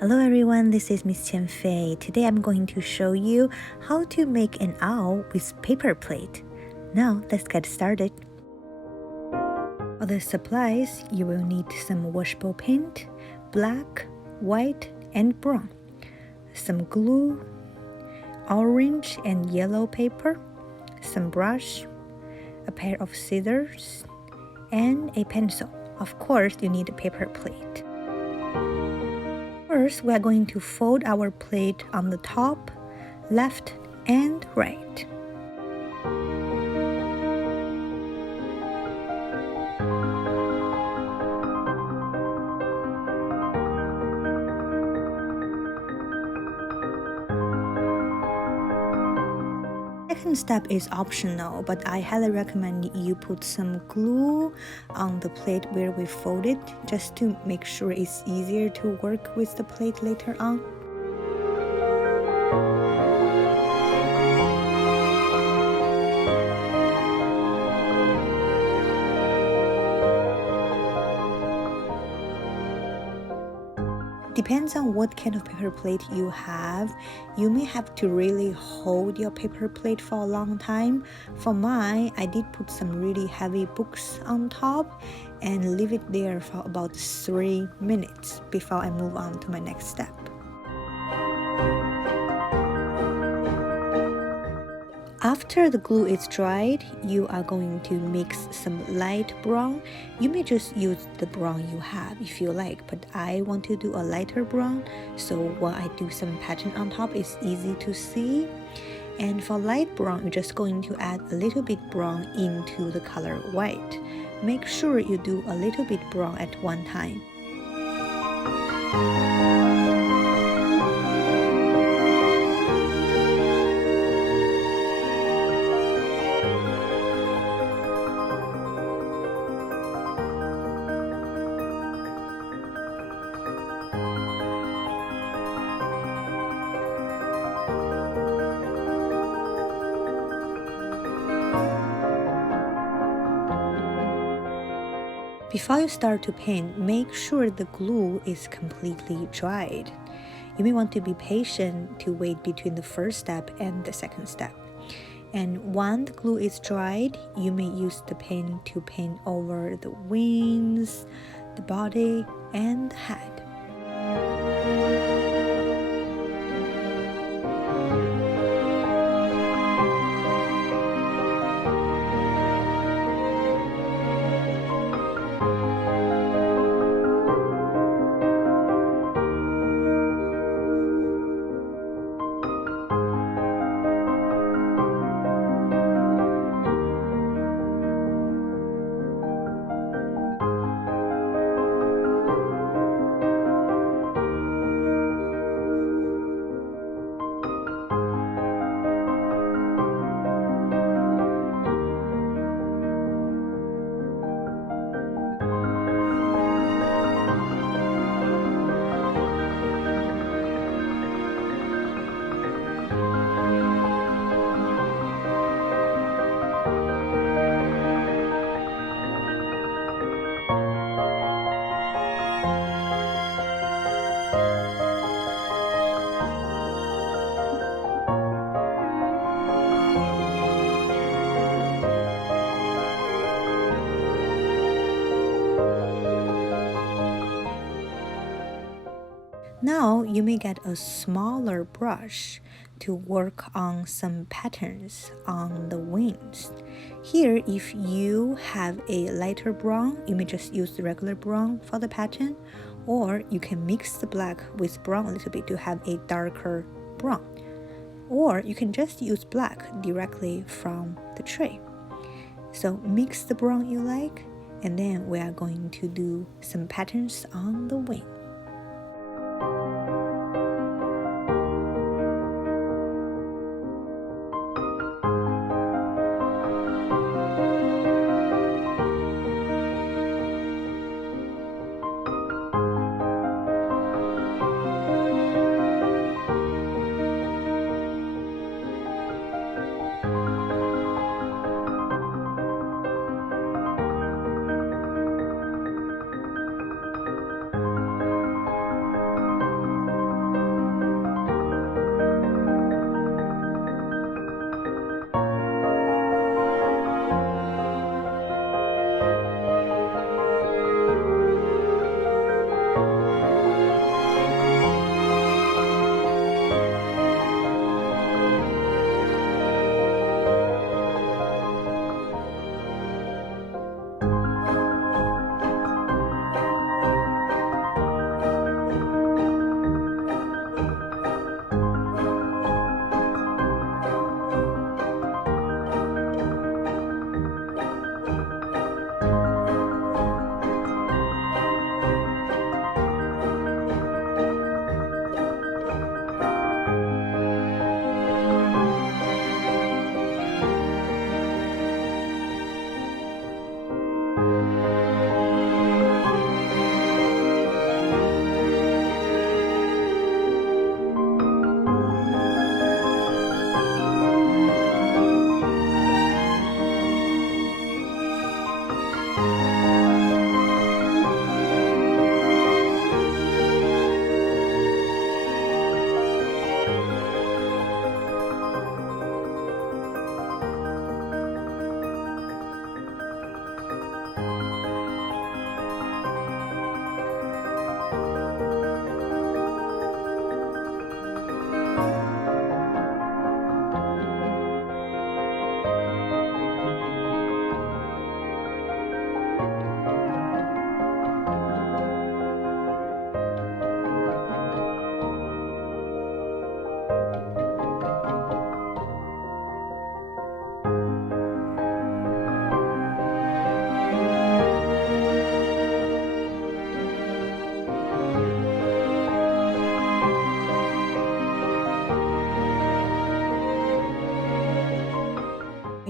Hello everyone, this is Miss Qian Fei. Today I'm going to show you how to make an owl with paper plate. Now let's get started. For the supplies, you will need some washable paint, black, white, and brown, some glue, orange and yellow paper, some brush, a pair of scissors, and a pencil. Of course, you need a paper plate. First, we are going to fold our plate on the top, left, and right. Second step is optional, but I highly recommend you put some glue on the plate where we fold it, just to make sure it's easier to work with the plate later on. Depends on what kind of paper plate you have. You may have to really hold your paper plate for a long time. For mine, I did put some really heavy books on top and leave it there for about 3 minutes before I move on to my next step. After the glue is dried, you are going to mix some light brown. You may just use the brown you have if you like, but I want to do a lighter brown, so when I do some pattern on top, it's easy to see. And for light brown, you're just going to add a little bit brown into the color white. Make sure you do a little bit brown at one time. Before you start to paint, make sure the glue is completely dried. You may want to be patient to wait between the first step and the second step. And once the glue is dried, you may use the paint to paint over the wings, the body, and the head. Now you may get a smaller brush to work on some patterns on the wings. Here, if you have a lighter brown, you may just use the regular brown for the pattern, or you can mix the black with brown a little bit to have a darker brown. Or you can just use black directly from the tray. So mix the brown you like, and then we are going to do some patterns on the wing.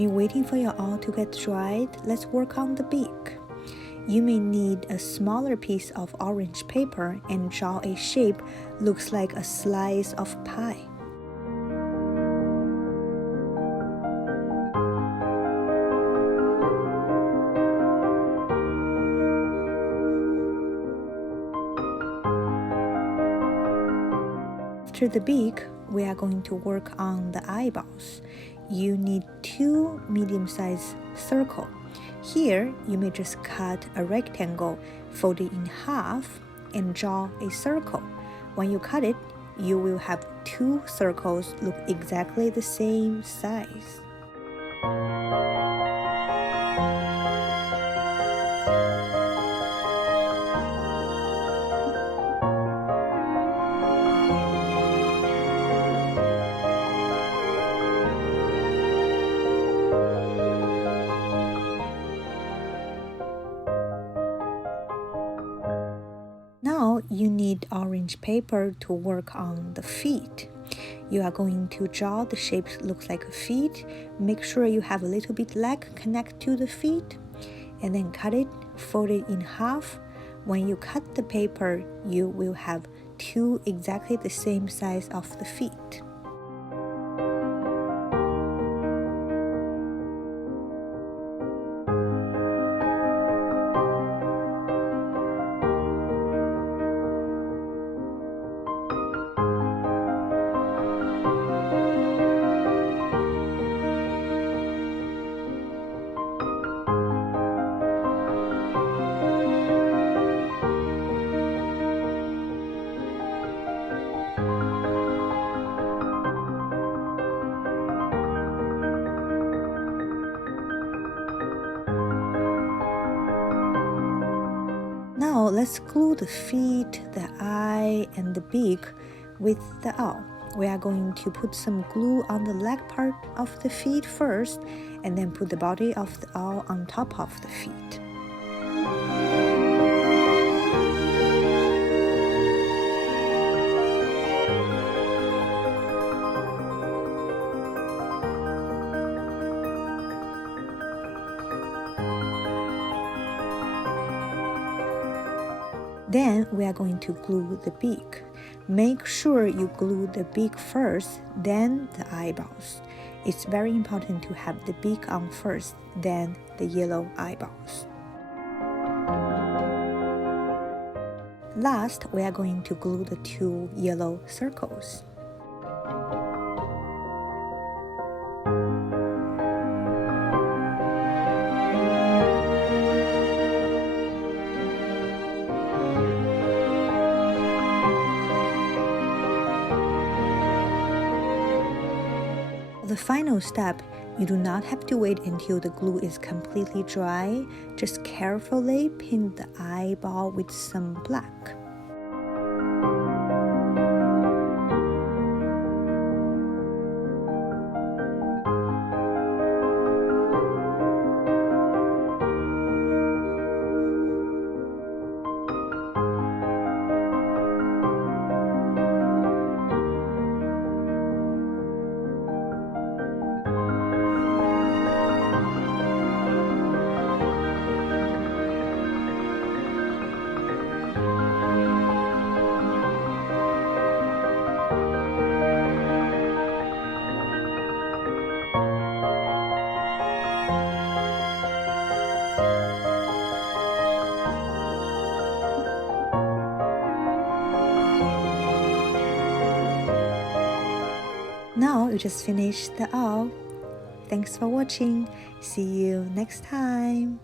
While you're waiting for your owl to get dried, let's work on the beak. You may need a smaller piece of orange paper and draw a shape looks like a slice of pie. After the beak, we are going to work on the eyeballs. You need 2 medium-sized circles. Here, you may just cut a rectangle, fold it in half, and draw a circle. When you cut it, you will have 2 circles look exactly the same size. Now you need orange paper to work on the feet. You are going to draw the shapes looks like a feet. Make sure you have a little bit leg connect to the feet, and then cut it, fold it in half. When you cut the paper, you will have 2 exactly the same size of the feet. Now let's glue the feet, the eye, and the beak with the owl. We are going to put some glue on the leg part of the feet first, and then put the body of the owl on top of the feet. Then we are going to glue the beak. Make sure you glue the beak first, then the eyeballs. It's very important to have the beak on first, then the yellow eyeballs. Last, we are going to glue the 2 yellow circles. The final step, you do not have to wait until the glue is completely dry. Just carefully pin the eyeball with some black. Now you just finish the owl. Thanks for watching. See you next time.